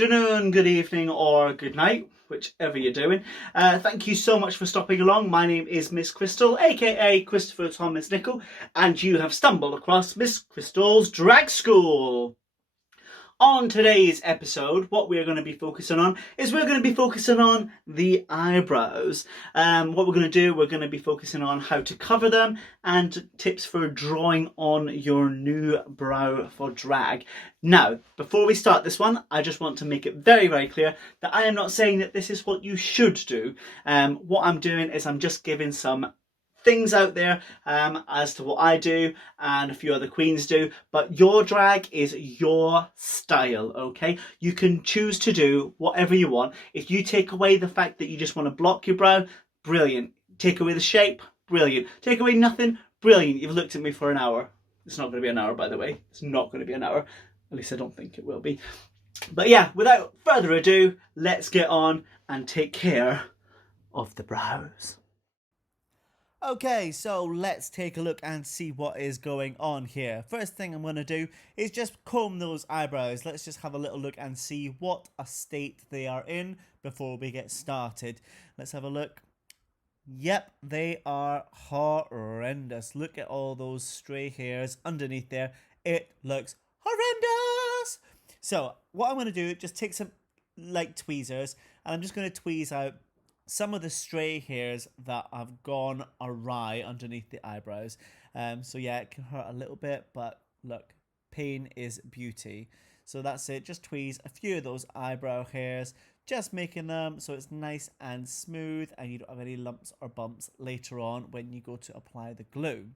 afternoon, good evening, or good night, whichever you're doing. Thank you so much for stopping along. My name is Miss Crystal, aka Christopher Thomas Nicol, and you have stumbled across Miss Crystal's Drag School. On today's episode, what we're going to be focusing on is we're going to be focusing on the eyebrows. What we're going to do, we're going to be focusing on how to cover them and tips for drawing on your new brow for drag. Now, before we start this one, I just want to make it very, very clear that I am not saying that this is what you should do. What I'm doing is I'm just giving some things out there as to what I do and a few other queens do, but your drag is your style. Okay, you can choose to do whatever you want. If you take away the fact that you just want to block your brow, brilliant. Take away the shape, brilliant. Take away nothing, brilliant. You've looked at me for an hour. It's not going to be an hour, by the way. It's not going to be an hour, at least I don't think it will be. But yeah, without further ado, let's get on and take care of the brows. Okay, so let's take a look and see what is going on here. First thing I'm going to do is just comb those eyebrows. Let's just have a little look and see what a state they are in before we get started. Let's have a look. Yep, they are horrendous. Look at all those stray hairs underneath there. It looks horrendous. So what I'm going to do, just take some like tweezers, and I'm just going to tweeze out some of the stray hairs that have gone awry underneath the eyebrows. So yeah, it can hurt a little bit, but look, pain is beauty. So that's it, just tweeze a few of those eyebrow hairs, just making them so it's nice and smooth and you don't have any lumps or bumps later on when you go to apply the glue.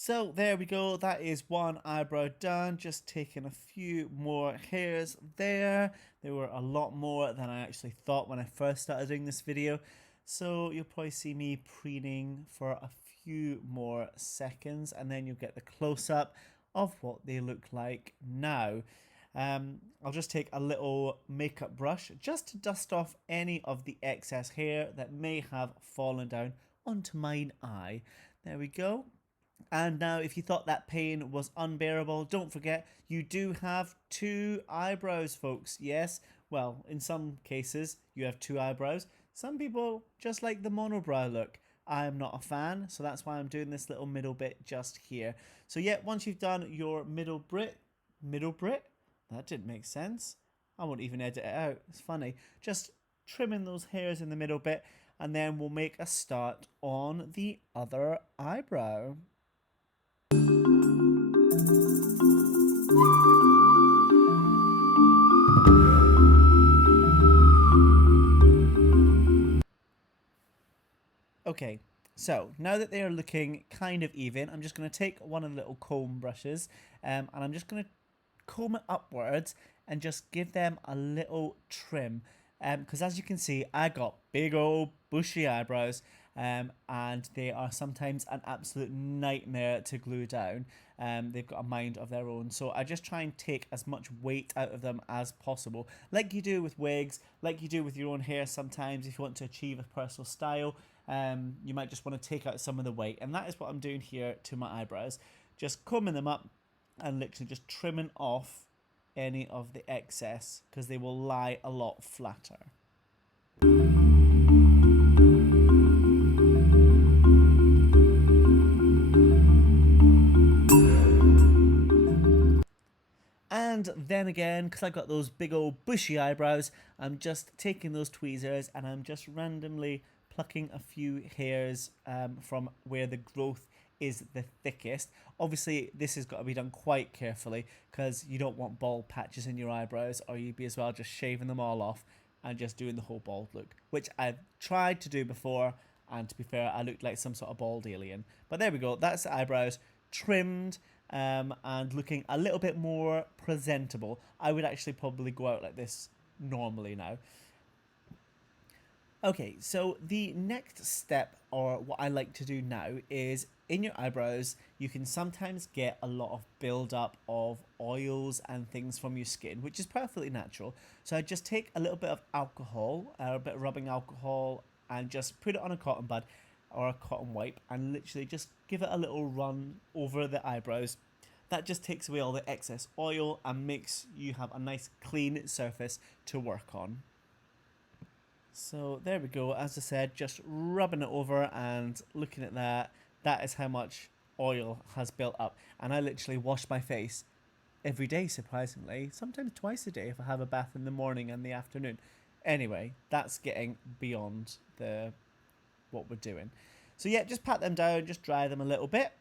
So there we go, that is one eyebrow done. Just taking a few more hairs there. There were a lot more than I actually thought when I first started doing this video. So you'll probably see me preening for a few more seconds and then you'll get the close-up of what they look like now. I'll just take a little makeup brush just to dust off any of the excess hair that may have fallen down onto mine eye. There we go. And now, if you thought that pain was unbearable, don't forget, you do have two eyebrows, folks. Yes, well, in some cases, you have two eyebrows. Some people just like the monobrow look. I am not a fan, so that's why I'm doing this little middle bit just here. So yeah, once you've done your middle bit, that didn't make sense. I won't even edit it out. It's funny. Just trimming those hairs in the middle bit, and then we'll make a start on the other eyebrow. Okay, so now that they are looking kind of even, I'm just going to take one of the little comb brushes and I'm just going to comb it upwards and just give them a little trim. Because as you can see, I got big old bushy eyebrows and they are sometimes an absolute nightmare to glue down. They've got a mind of their own. So I just try and take as much weight out of them as possible. Like you do with wigs, like you do with your own hair sometimes if you want to achieve a personal style. You might just want to take out some of the weight. And that is what I'm doing here to my eyebrows. Just combing them up and literally just trimming off any of the excess because they will lie a lot flatter. And then again, because I've got those big old bushy eyebrows, I'm just taking those tweezers and I'm just randomly plucking a few hairs from where the growth is the thickest. Obviously, this has got to be done quite carefully because you don't want bald patches in your eyebrows, or you'd be as well just shaving them all off and just doing the whole bald look, which I've tried to do before, and to be fair, I looked like some sort of bald alien. But there we go, that's the eyebrows trimmed and looking a little bit more presentable. I would actually probably go out like this normally now. Okay, so the next step, or what I like to do now, is in your eyebrows, you can sometimes get a lot of build-up of oils and things from your skin, which is perfectly natural. So I just take a little bit of alcohol, a bit of rubbing alcohol, and just put it on a cotton bud, or a cotton wipe and literally just give it a little run over the eyebrows. That just takes away all the excess oil and makes you have a nice clean surface to work on. So there we go, as I said, just rubbing it over and looking at that, that is how much oil has built up. And I literally wash my face every day, surprisingly, sometimes twice a day if I have a bath in the morning and the afternoon. Anyway, that's getting beyond what we're doing. So yeah, just pat them down, just dry them a little bit.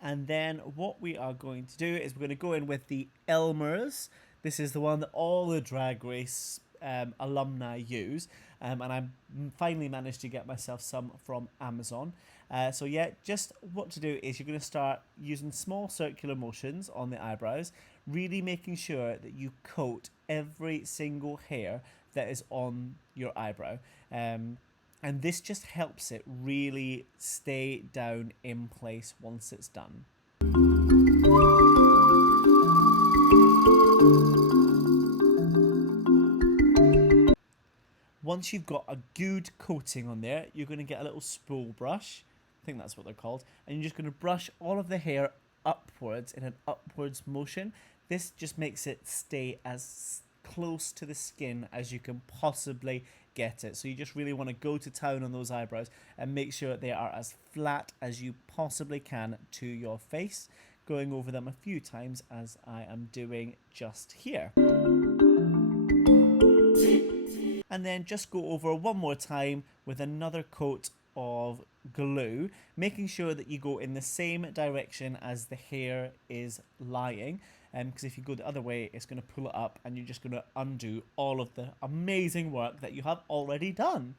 And then what we are going to do is we're going to go in with the Elmer's. This is the one that all the Drag Race alumni use, and I finally managed to get myself some from Amazon. So yeah, just what to do is you're going to start using small circular motions on the eyebrows, really making sure that you coat every single hair that is on your eyebrow. And this just helps it really stay down in place once it's done. Once you've got a good coating on there, you're going to get a little spool brush. I think that's what they're called. And you're just going to brush all of the hair upwards in an upwards motion. This just makes it stay as close to the skin as you can possibly get it. So you just really want to go to town on those eyebrows and make sure they are as flat as you possibly can to your face, going over them a few times as I am doing just here. And then just go over one more time with another coat of glue, making sure that you go in the same direction as the hair is lying, because if you go the other way it's going to pull it up and you're just going to undo all of the amazing work that you have already done.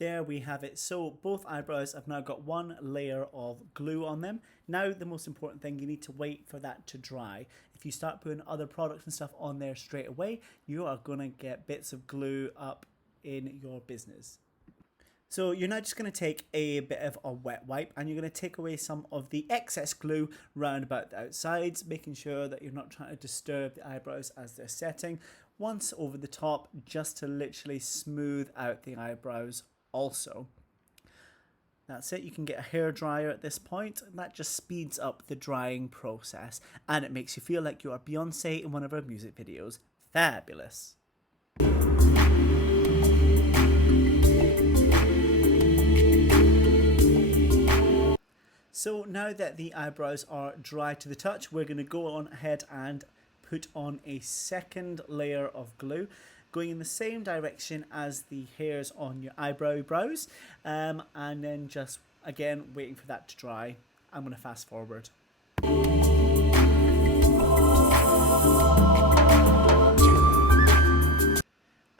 There we have it. So both eyebrows have now got one layer of glue on them. Now the most important thing, you need to wait for that to dry. If you start putting other products and stuff on there straight away, you are going to get bits of glue up in your business. So you're now just going to take a bit of a wet wipe and you're going to take away some of the excess glue round about the outsides, making sure that you're not trying to disturb the eyebrows as they're setting. Once over the top, just to literally smooth out the eyebrows also. That's it. You can get a hairdryer at this point. That just speeds up the drying process and it makes you feel like you are Beyonce in one of her music videos. Fabulous. So now that the eyebrows are dry to the touch, we're going to go on ahead and put on a second layer of glue, going in the same direction as the hairs on your brows, and then just again waiting for that to dry. I'm going to fast forward.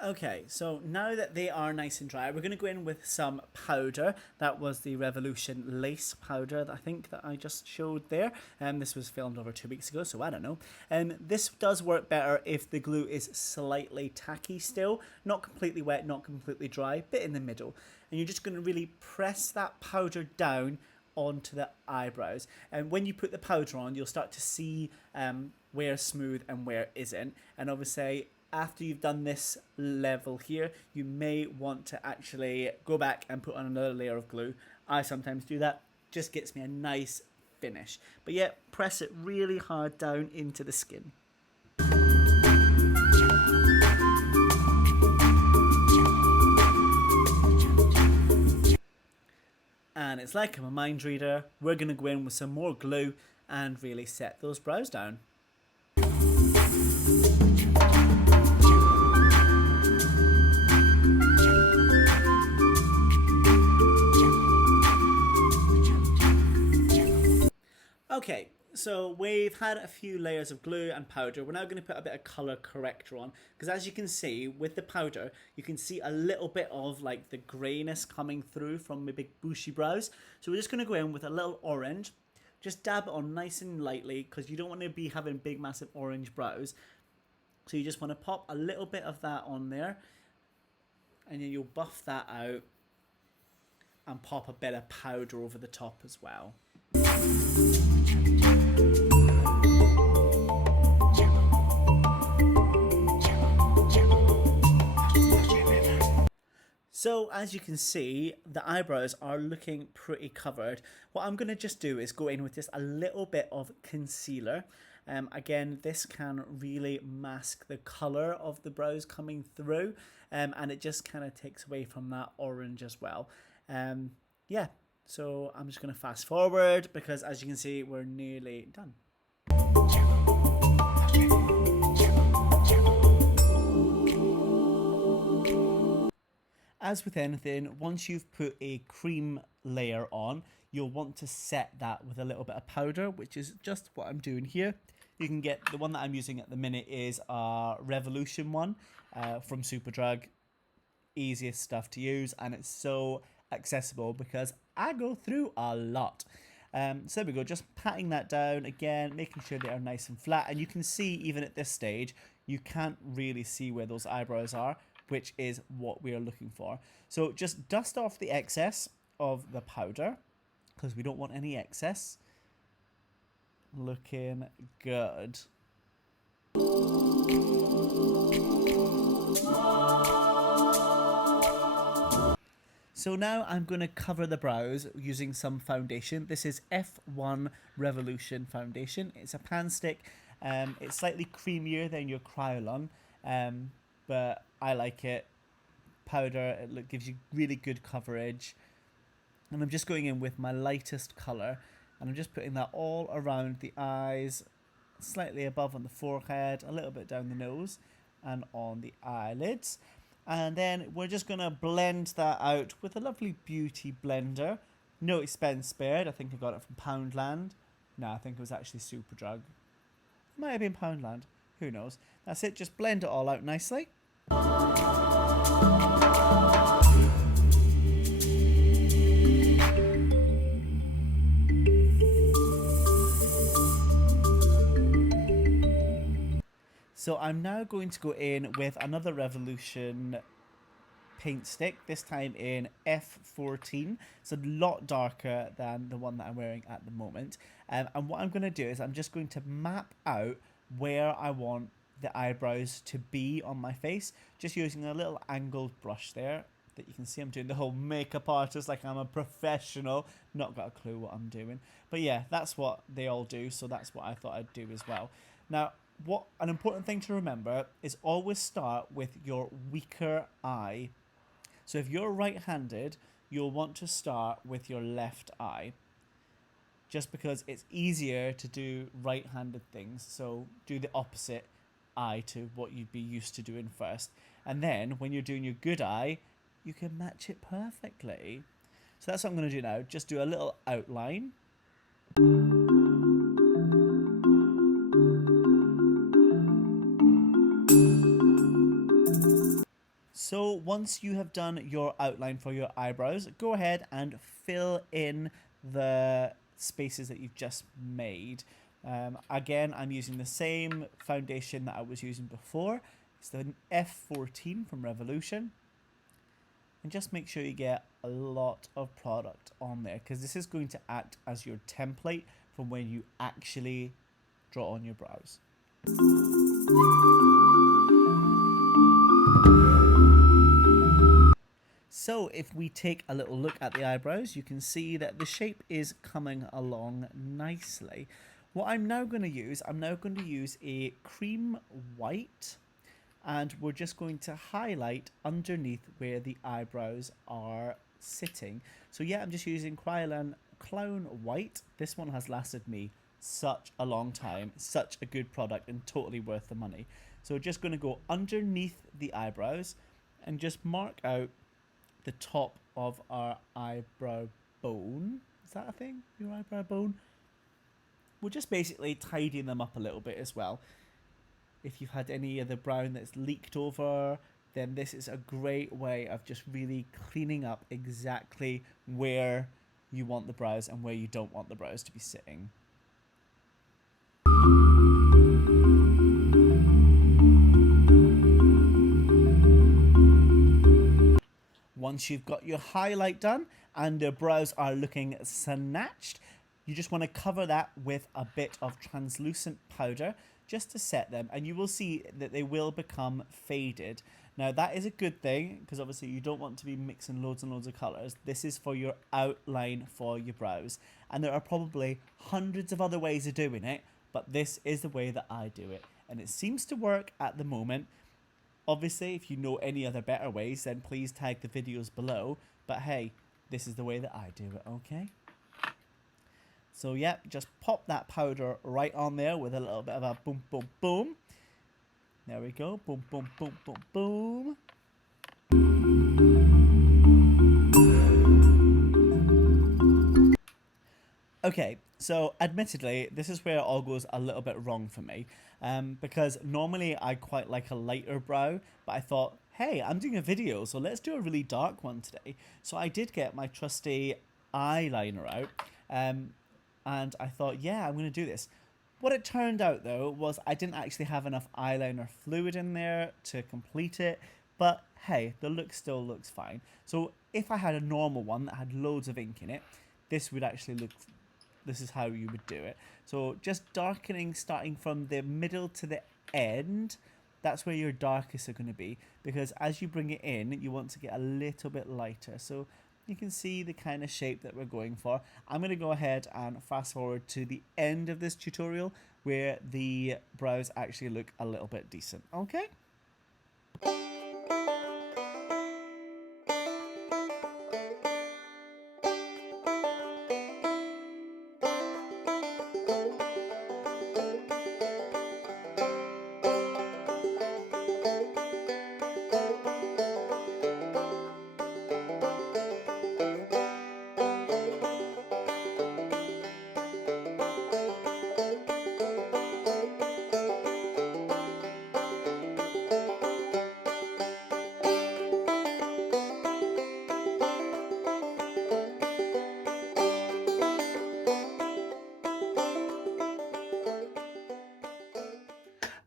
Okay, so now that they are nice and dry, we're going to go in with some powder. That was the Revolution lace powder that I think that I just showed there. This was filmed over 2 weeks ago, so I don't know. This does work better if the glue is slightly tacky still, not completely wet, not completely dry, bit in the middle. And you're just going to really press that powder down onto the eyebrows. And when you put the powder on, you'll start to see where's smooth and where isn't. And obviously, after you've done this level here, you may want to actually go back and put on another layer of glue. I sometimes do that. Just gets me a nice finish. But yeah, press it really hard down into the skin. And it's like I'm a mind reader. We're going to go in with some more glue and really set those brows down. Okay, so we've had a few layers of glue and powder. We're now going to put a bit of colour corrector on, because as you can see with the powder, you can see a little bit of like the greyness coming through from my big bushy brows. So we're just going to go in with a little orange, just dab it on nice and lightly, because you don't want to be having big massive orange brows. So you just want to pop a little bit of that on there, and then you'll buff that out. and pop a bit of powder over the top as well. So as you can see, the eyebrows are looking pretty covered. What I'm going to just do is go in with just a little bit of concealer. Again, this can really mask the colour of the brows coming through, and it just kind of takes away from that orange as well. Yeah, so I'm just going to fast forward because as you can see, we're nearly done. As with anything, once you've put a cream layer on, you'll want to set that with a little bit of powder, which is just what I'm doing here. You can get, the one that I'm using at the minute is a Revolution one from Superdrug. Easiest stuff to use, and it's so accessible because I go through a lot. So there we go, just patting that down again, making sure they are nice and flat. And you can see even at this stage, you can't really see where those eyebrows are, which is what we are looking for. So just dust off the excess of the powder because we don't want any excess. Looking good. So now I'm going to cover the brows using some foundation. This is F1 Revolution foundation. It's a pan stick. It's slightly creamier than your Kryolan, but I like it. Powder, it gives you really good coverage. And I'm just going in with my lightest colour, and I'm just putting that all around the eyes, slightly above on the forehead, a little bit down the nose, and on the eyelids. And then we're just going to blend that out with a lovely beauty blender. No expense spared. I think I got it from Poundland. No, I think it was actually Superdrug. Might have been Poundland. Who knows? That's it. Just blend it all out nicely. So I'm now going to go in with another Revolution paint stick, this time in F14. It's a lot darker than the one that I'm wearing at the moment. And what I'm going to do is I'm just going to map out where I want the eyebrows to be on my face, just using a little angled brush there that you can see. I'm doing the whole makeup artist like I'm a professional, not got a clue what I'm doing. But yeah, that's what they all do, so that's what I thought I'd do as well. Now, what an important thing to remember is always start with your weaker eye. So if you're right-handed, you'll want to start with your left eye, just because it's easier to do right-handed things. So do the opposite eye to what you'd be used to doing first. And then when you're doing your good eye, you can match it perfectly. So that's what I'm going to do now. Just do a little outline. So once you have done your outline for your eyebrows, go ahead and fill in the spaces that you've just made. Again, I'm using the same foundation that I was using before. It's the F14 from Revolution. And just make sure you get a lot of product on there, because this is going to act as your template for when you actually draw on your brows. So if we take a little look at the eyebrows, you can see that the shape is coming along nicely. What I'm now going to use, a cream white, and we're just going to highlight underneath where the eyebrows are sitting. So yeah, I'm just using Kryolan Clown White. This one has lasted me such a long time, such a good product and totally worth the money. So we're just going to go underneath the eyebrows and just mark out the top of our eyebrow bone. Is that a thing? Your eyebrow bone? We're just basically tidying them up a little bit as well. If you've had any of the brown that's leaked over, then this is a great way of just really cleaning up exactly where you want the brows and where you don't want the brows to be sitting. Once you've got your highlight done and their brows are looking snatched, you just want to cover that with a bit of translucent powder just to set them, and you will see that they will become faded. Now that is a good thing, because obviously you don't want to be mixing loads and loads of colours. This is for your outline for your brows, and there are probably hundreds of other ways of doing it, but this is the way that I do it, and it seems to work at the moment. Obviously, if you know any other better ways, then please tag the videos below, but hey, this is the way that I do it, okay? So yeah, just pop that powder right on there with a little bit of a boom, boom, boom. There we go. Boom, boom, boom, boom, boom. Okay, so admittedly, this is where it all goes a little bit wrong for me. Because normally I quite like a lighter brow, but I thought, hey, I'm doing a video, so let's do a really dark one today. So I did get my trusty eyeliner out. And I thought, yeah, I'm going to do this. What it turned out, though, was I didn't actually have enough eyeliner fluid in there to complete it. But hey, the look still looks fine. So if I had a normal one that had loads of ink in it, this would actually look... This is how you would do it. So just darkening starting from the middle to the end. That's where your darkest are going to be. Because as you bring it in, you want to get a little bit lighter. So... you can see the kind of shape that we're going for. I'm going to go ahead and fast forward to the end of this tutorial where the brows actually look a little bit decent. Okay?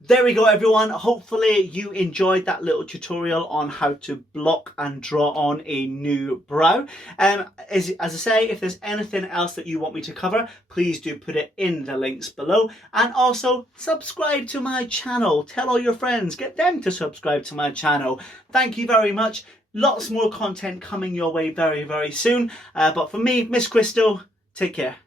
There we go, everyone. Hopefully you enjoyed that little tutorial on how to block and draw on a new brow. As I say, if there's anything else that you want me to cover, please do put it in the links below. And also subscribe to my channel. Tell all your friends, get them to subscribe to my channel. Thank you very much. Lots more content coming your way very, very soon. But for me, Miss Crystal, take care.